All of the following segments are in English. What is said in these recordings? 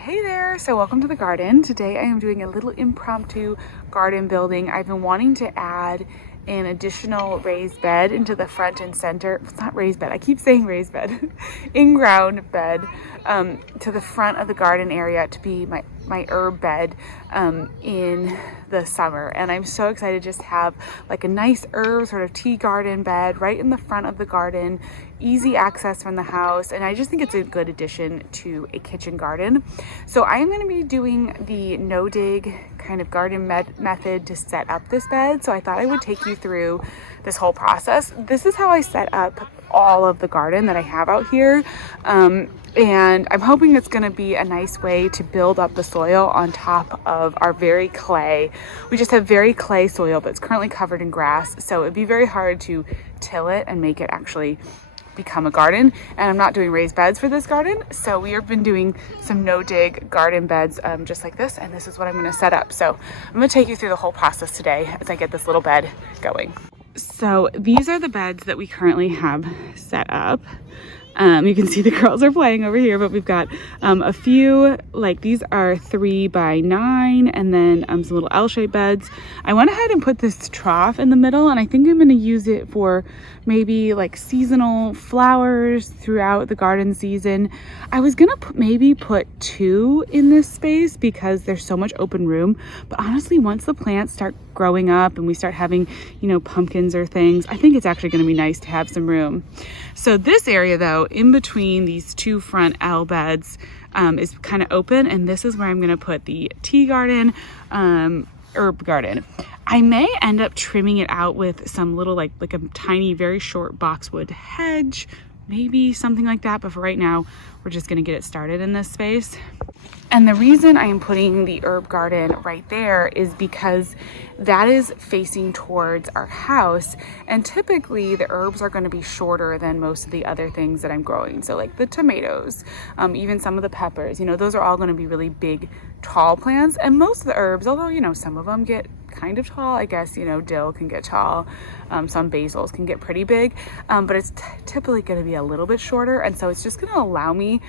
Hey there, so welcome to the garden. Today I am doing a little impromptu garden building. I've been wanting to add an additional raised bed into the front and center. It's not raised bed, I keep saying raised bed. In-ground bed to the front of the garden area to be my herb bed in the summer. And I'm so excited to just have like a nice herb sort of tea garden bed right in the front of the garden, easy access from the house. And I just think it's a good addition to a kitchen garden. So I am going to be doing the no dig kind of garden method to set up this bed. So I thought I would take you through this whole process. This is how I set up all of the garden that I have out here. And I'm hoping it's going to be a nice way to build up the soil on top of our very clay. We just have very clay soil, but it's currently covered in grass. So it'd be very hard to till it and make it actually become a garden. And I'm not doing raised beds for this garden. So we have been doing some no dig garden beds just like this. And this is what I'm going to set up. So I'm going to take you through the whole process today as I get this little bed going. So these are the beds that we currently have set up. You can see the girls are playing over here, but we've got a few, like these are 3 by 9 and then some little L-shaped beds. I went ahead and put this trough in the middle, and I think I'm going to use it for maybe like seasonal flowers throughout the garden season. I was going to maybe put 2 in this space because there's so much open room, but honestly, once the plants start growing up and we start having, you know, pumpkins or things, I think it's actually going to be nice to have some room. So this area though, in between these 2 front L beds is kind of open, and this is where I'm going to put the tea garden, herb garden. I may end up trimming it out with some little like a tiny, very short boxwood hedge, maybe something like that. But for right now, we're just going to get it started in this space. And the reason I am putting the herb garden right there is because that is facing towards our house. And typically the herbs are going to be shorter than most of the other things that I'm growing. So like the tomatoes, even some of the peppers, you know, those are all going to be really big, tall plants. And most of the herbs, although, you know, some of them get kind of tall, I guess, you know, dill can get tall. Some basils can get pretty big, but it's typically going to be a little bit shorter. And so it's just going to allow me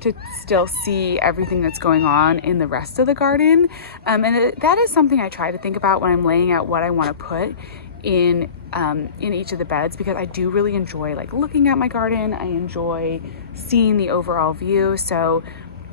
to still see everything that's going on in the rest of the garden. That is something I try to think about when I'm laying out what I want to put in each of the beds, because I do really enjoy like looking at my garden. I enjoy seeing the overall view. So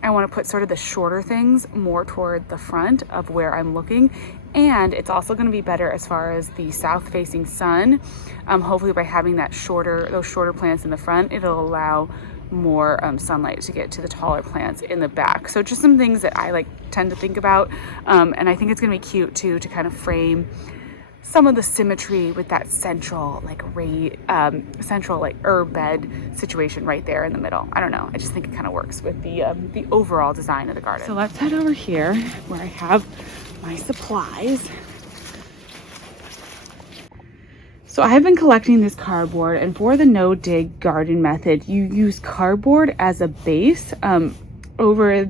I want to put sort of the shorter things more toward the front of where I'm looking. And it's also going to be better as far as the south facing sun. Hopefully by having those shorter plants in the front, it'll allow more sunlight to get to the taller plants in the back. So just some things that I like tend to think about, and I think it's gonna be cute too to kind of frame some of the symmetry with that central like herb bed situation right there in the middle. I don't know, I just think it kind of works with the overall design of the garden. So let's head over here where I have my supplies. So I've been collecting this cardboard, and for the no dig garden method, you use cardboard as a base over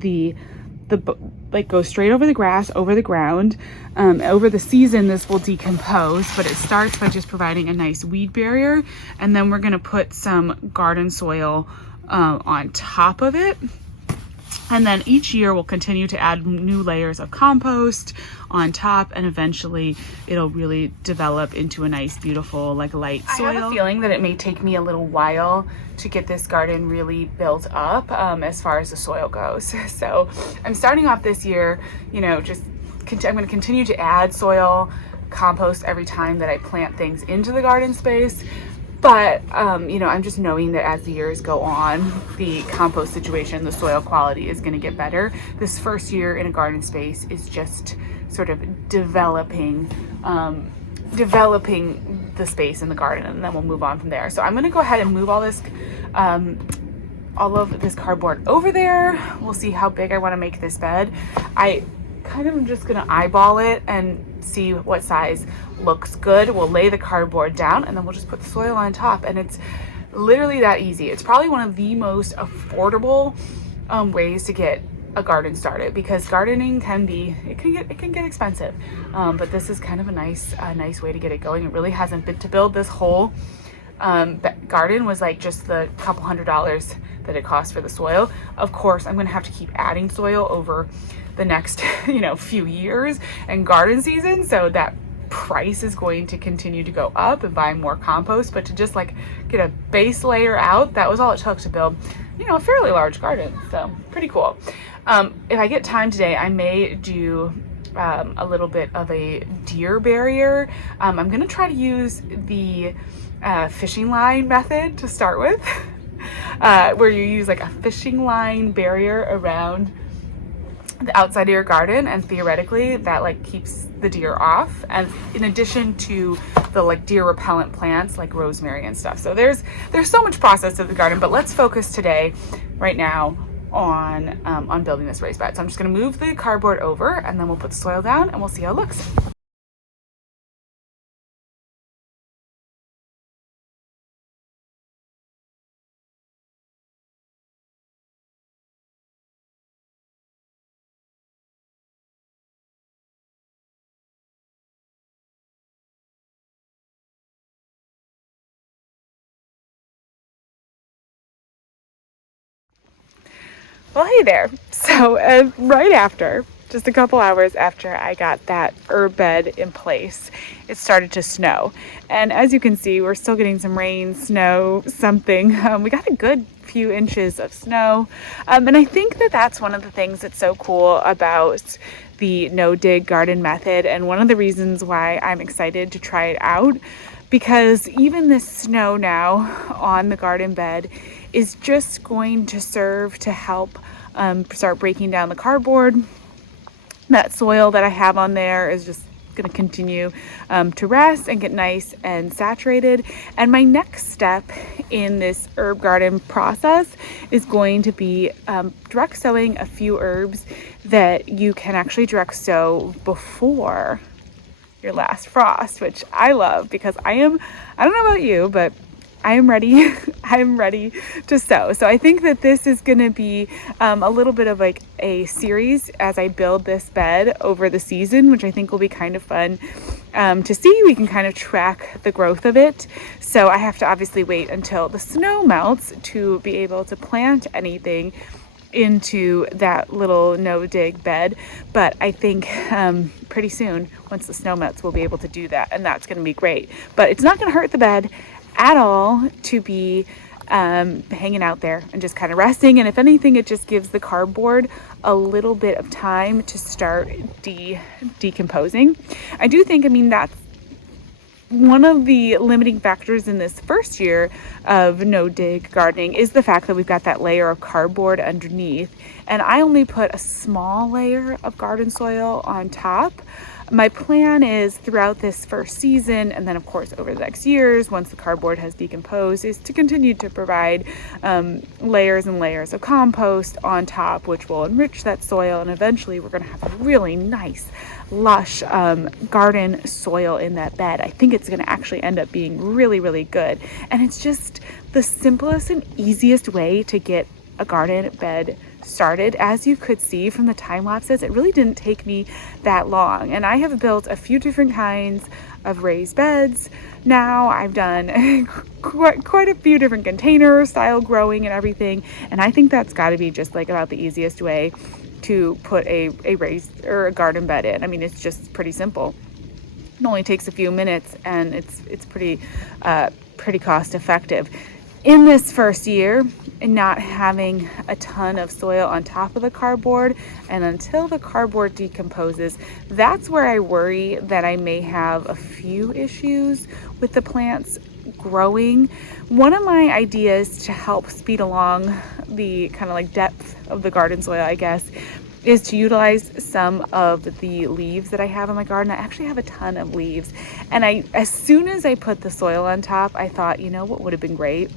like go straight over the grass, over the ground. Over the season, this will decompose, but it starts by just providing a nice weed barrier. And then we're gonna put some garden soil on top of it. And then each year we'll continue to add new layers of compost on top, and eventually it'll really develop into a nice, beautiful, like light soil. I have a feeling that it may take me a little while to get this garden really built up as far as the soil goes. So I'm starting off this year, you know, I'm gonna continue to add soil, compost every time that I plant things into the garden space. But, you know, I'm just knowing that as the years go on, the compost situation, the soil quality is going to get better. This first year in a garden space is just sort of developing the space in the garden, and then we'll move on from there. So I'm going to go ahead and move all of this cardboard over there. We'll see how big I want to make this bed. I kind of am just going to eyeball it and see what size looks good. We'll lay the cardboard down, and then we'll just put the soil on top, and it's literally that easy. It's probably one of the most affordable ways to get a garden started, because gardening can get expensive, but this is kind of a nice way to get it going. It really hasn't been, to build this whole garden was like just the couple $100 that it costs for the soil. Of course, I'm gonna have to keep adding soil over the next, few years and garden season. So that price is going to continue to go up and buy more compost, but to just like get a base layer out, that was all it took to build, a fairly large garden. So pretty cool. If I get time today, I may do a little bit of a deer barrier. I'm gonna try to use the fishing line method to start with, where you use like a fishing line barrier around the outside of your garden, and theoretically that like keeps the deer off, and in addition to the like deer repellent plants like rosemary and stuff. So there's so much process to the garden, but let's focus today right now on building this raised bed. So I'm just going to move the cardboard over, and then we'll put the soil down and we'll see how it looks. Well, hey there. So right after, just a couple hours after I got that herb bed in place, it started to snow. And as you can see, we're still getting some rain, snow, something. We got a good few inches of snow. And I think that that's one of the things that's so cool about the no-dig garden method, and one of the reasons why I'm excited to try it out, because even this snow now on the garden bed is just going to serve to help start breaking down the cardboard. That soil that I have on there is just going to continue to rest and get nice and saturated. And my next step in this herb garden process is going to be direct sowing a few herbs that you can actually direct sow before your last frost, which I love, because I don't know about you, but I am ready. I'm ready to sow. So I think that this is going to be a little bit of like a series as I build this bed over the season, which I think will be kind of fun to see. We can kind of track the growth of it. So I have to obviously wait until the snow melts to be able to plant anything into that little no-dig bed, but I think pretty soon, once the snow melts, we'll be able to do that, and that's going to be great. But it's not going to hurt the bed at all to be hanging out there and just kind of resting, and if anything, it just gives the cardboard a little bit of time to start decomposing. I do think, that's one of the limiting factors in this first year of no-dig gardening is the fact that we've got that layer of cardboard underneath, and I only put a small layer of garden soil on top. My plan is throughout this first season, and then of course over the next years, once the cardboard has decomposed, is to continue to provide layers and layers of compost on top, which will enrich that soil, and eventually we're going to have a really nice lush garden soil in that bed. I think it's going to actually end up being really, really good, and it's just the simplest and easiest way to get a garden bed started. As you could see from the time lapses, it really didn't take me that long, and I have built a few different kinds of raised beds. Now I've done quite a few different container style growing and everything, and I think that's got to be just like about the easiest way to put a raised or a garden bed in. It's just pretty simple. It only takes a few minutes, and it's pretty cost effective. In this first year, and not having a ton of soil on top of the cardboard, and until the cardboard decomposes, that's where I worry that I may have a few issues with the plants growing. One of my ideas to help speed along the kind of like depth of the garden soil, I guess, is to utilize some of the leaves that I have in my garden. I actually have a ton of leaves, and as soon as I put the soil on top, I thought, what would have been great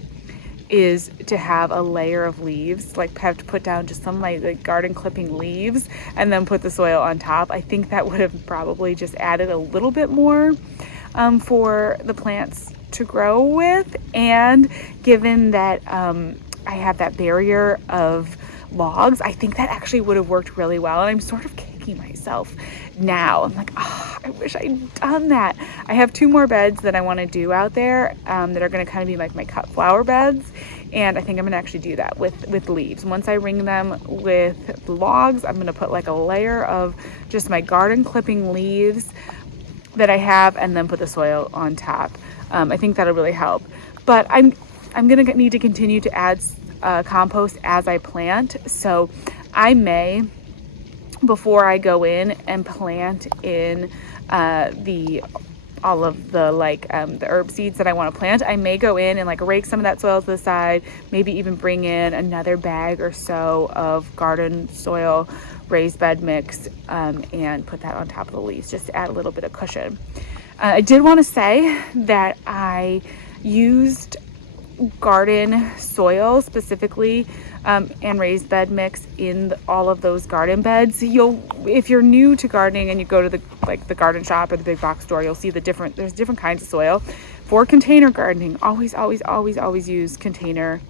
is to have a layer of leaves, like have to put down just some of my garden clipping leaves and then put the soil on top. I think that would have probably just added a little bit more for the plants to grow with, and given that I have that barrier of logs, I think that actually would have worked really well, and I'm sort of kicking myself now. I'm like, oh, I wish I'd done that. I have 2 more beds that I want to do out there that are going to kind of be like my cut flower beds. And I think I'm gonna actually do that with leaves. Once I ring them with logs, I'm gonna put like a layer of just my garden clipping leaves that I have, and then put the soil on top. I think that'll really help. But I'm gonna need to continue to add compost as I plant. So I may, before I go in and plant in all of the the herb seeds that I want to plant, I may go in and like rake some of that soil to the side, maybe even bring in another bag or so of garden soil raised bed mix, and put that on top of the leaves just to add a little bit of cushion. I did want to say that I used garden soil specifically and raised bed mix in all of those garden beds. If you're new to gardening and you go to the garden shop or the big box store, you'll see there's different kinds of soil. For container gardening, always use container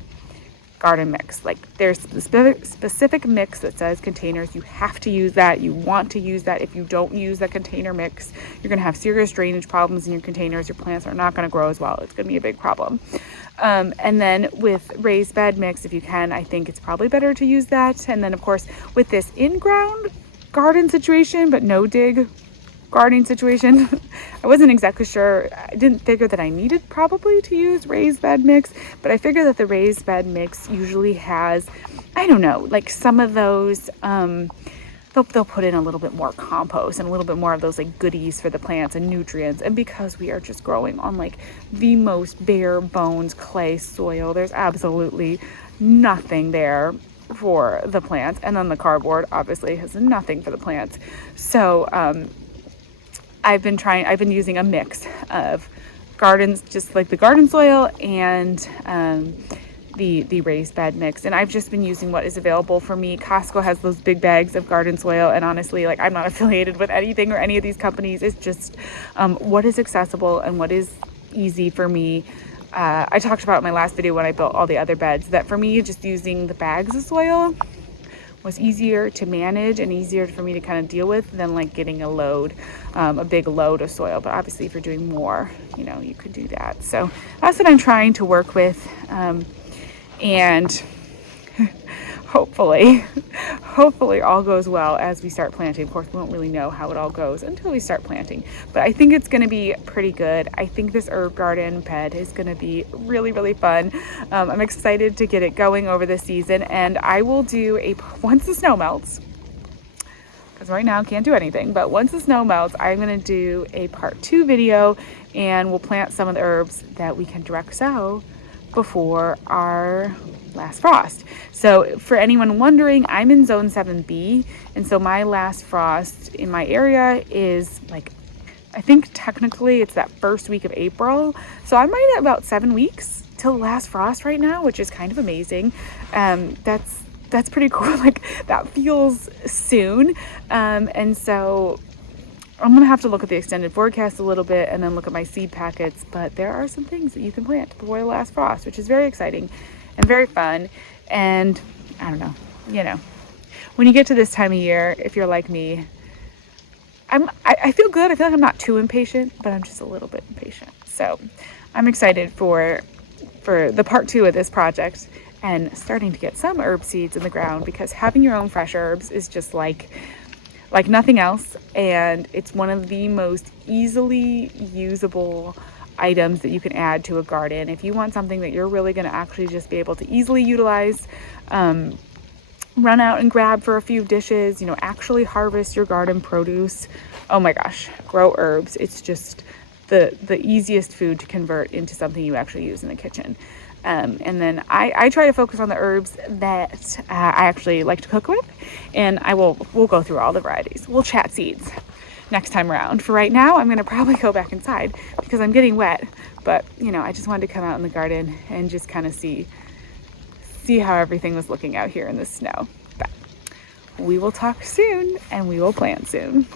garden mix. Like there's specific mix that says containers. You have to use that. You want to use that. If you don't use that container mix, you're going to have serious drainage problems in your containers. Your plants are not going to grow as well. It's going to be a big problem. And then with raised bed mix, if you can, I think it's probably better to use that. And then of course with this in-ground garden situation, but no dig gardening situation, I wasn't exactly sure. I didn't figure that I needed probably to use raised bed mix, but I figure that the raised bed mix usually has, I don't know, like some of those, they'll put in a little bit more compost and a little bit more of those like goodies for the plants and nutrients. And because we are just growing on like the most bare bones clay soil, there's absolutely nothing there for the plants. And then the cardboard obviously has nothing for the plants. So I've been using a mix of gardens, just like the garden soil and the raised bed mix. And I've just been using what is available for me. Costco has those big bags of garden soil, and honestly, like I'm not affiliated with anything or any of these companies. It's just what is accessible and what is easy for me. I talked about in my last video when I built all the other beds that for me, just using the bags of soil was easier to manage and easier for me to kind of deal with than like getting a big load of soil. But obviously if you're doing more, you could do that. So that's what I'm trying to work with. And hopefully all goes well as we start planting. Of course, we won't really know how it all goes until we start planting, but I think it's going to be pretty good. I think this herb garden bed is going to be really, really fun. I'm excited to get it going over the season, and I will do once the snow melts, because right now I can't do anything, but once the snow melts, I'm going to do a part 2 video, and we'll plant some of the herbs that we can direct sow before our last frost. So for anyone wondering, I'm in zone 7B, and so my last frost in my area is like, I think technically it's that first week of April. So I'm right at about 7 weeks till last frost right now, which is kind of amazing. That's pretty cool. Like that feels soon. And so I'm gonna have to look at the extended forecast a little bit and then look at my seed packets, but there are some things that you can plant before the last frost, which is very exciting and very fun. And I don't know, when you get to this time of year, if you're like me, I feel good. I feel like I'm not too impatient, but I'm just a little bit impatient. So I'm excited for the part 2 of this project and starting to get some herb seeds in the ground, because having your own fresh herbs is just like nothing else, and it's one of the most easily usable items that you can add to a garden. If you want something that you're really going to actually just be able to easily utilize, run out and grab for a few dishes, actually harvest your garden produce. Oh my gosh, grow herbs. It's just the easiest food to convert into something you actually use in the kitchen. And then I try to focus on the herbs that I actually like to cook with, and we'll go through all the varieties. We'll chat seeds next time around. For right now, I'm going to probably go back inside because I'm getting wet, but I just wanted to come out in the garden and just kind of see how everything was looking out here in the snow. But we will talk soon, and we will plant soon.